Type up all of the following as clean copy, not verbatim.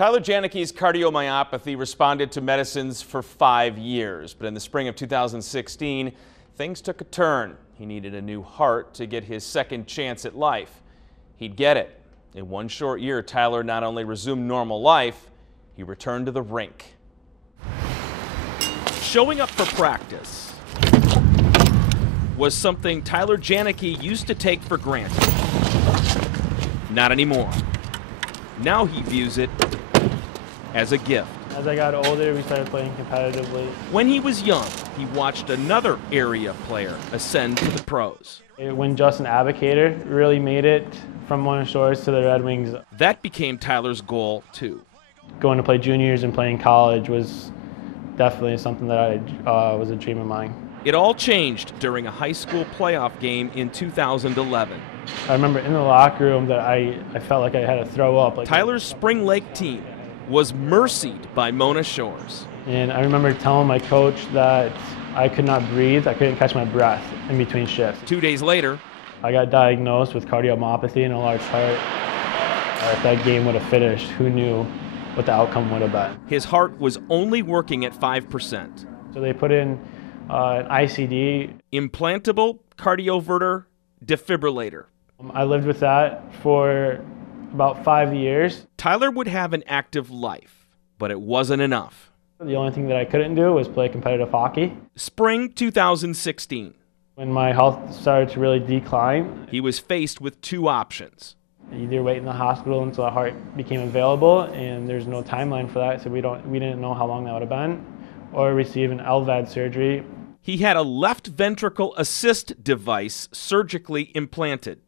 Tyler Jaenicke's cardiomyopathy responded to medicines for 5 years, but in the spring of 2016, things took a turn. He needed a new heart to get his second chance at life. He'd get it. In one short year, Tyler not only resumed normal life, he returned to the rink. Showing up for practice was something Tyler Jaenicke used to take for granted. Not anymore. Now he views it as a gift. As I got older, we started playing competitively. When he was young, he watched another area player ascend to the pros. When Justin Abacator really made it from Mona Shores to the Red Wings. That became Tyler's goal, too. Going to play juniors and playing college was definitely something that was a dream of mine. It all changed during a high school playoff game in 2011. I remember in the locker room that I felt like I had to throw up. Tyler's Spring Lake team was mercied by Mona Shores. And I remember telling my coach that I could not breathe, I couldn't catch my breath in between shifts. 2 days later, I got diagnosed with cardiomyopathy and a large heart. If that game would have finished, who knew what the outcome would have been. His heart was only working at 5%. So they put in an ICD. Implantable cardioverter defibrillator. I lived with that for about 5 years. Tyler would have an active life, but it wasn't enough. The only thing that I couldn't do was play competitive hockey. Spring 2016. When my health started to really decline, he was faced with two options. Either wait in the hospital until a heart became available, and there's no timeline for that, so we didn't know how long that would have been, or receive an LVAD surgery. He had a left ventricle assist device surgically implanted.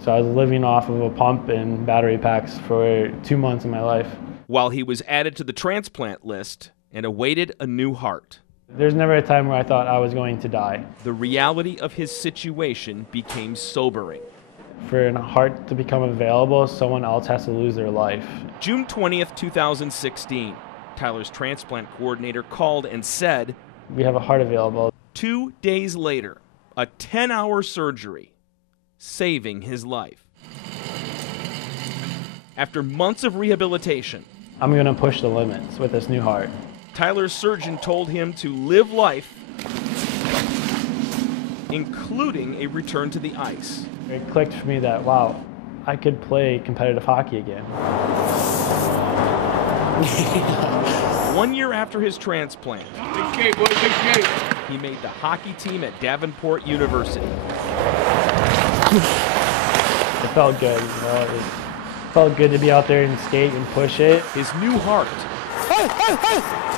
So I was living off of a pump and battery packs for 2 months of my life. While he was added to the transplant list and awaited a new heart. There's never a time where I thought I was going to die. The reality of his situation became sobering. For a heart to become available, someone else has to lose their life. June 20th, 2016, Tyler's transplant coordinator called and said, "We have a heart available." 2 days later, a 10-hour surgery, saving his life. After months of rehabilitation, I'm going to push the limits with this new heart. Tyler's surgeon told him to live life, including a return to the ice. It clicked for me that, wow, I could play competitive hockey again. 1 year after his transplant, big skate, boy, big skate. He made the hockey team at Davenport University. It felt good, you know. It felt good to be out there and skate and push it. His new heart,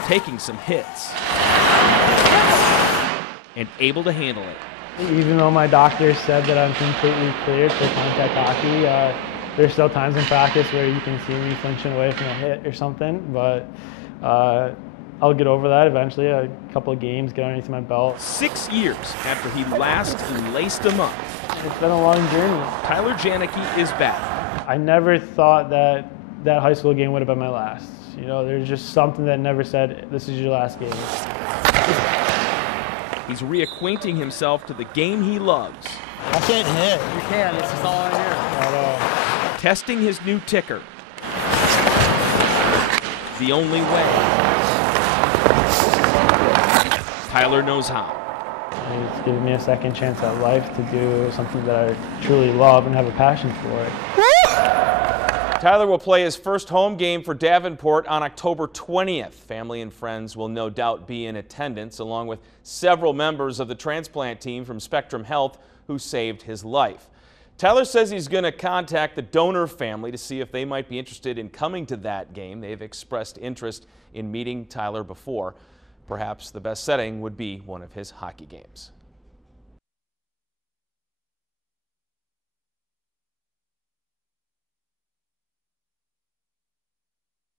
taking some hits, and able to handle it. Even though my doctor said that I'm completely cleared for contact hockey, there's still times in practice where you can see me flinching away from a hit or something, but I'll get over that eventually. A couple of games, get underneath my belt. 6 years after he last laced him up, it's been a long journey. Tyler Jaenicke is back. I never thought that that high school game would have been my last. You know, there's just something that never said, this is your last game. He's reacquainting himself to the game he loves. I can't hit. You can. This is all I hear. Testing his new ticker. The only way. Tyler knows how. It's given me a second chance at life to do something that I truly love and have a passion for. Tyler will play his first home game for Davenport on October 20th. Family and friends will no doubt be in attendance, along with several members of the transplant team from Spectrum Health who saved his life. Tyler says he's going to contact the donor family to see if they might be interested in coming to that game. They've expressed interest in meeting Tyler before. Perhaps the best setting would be one of his hockey games.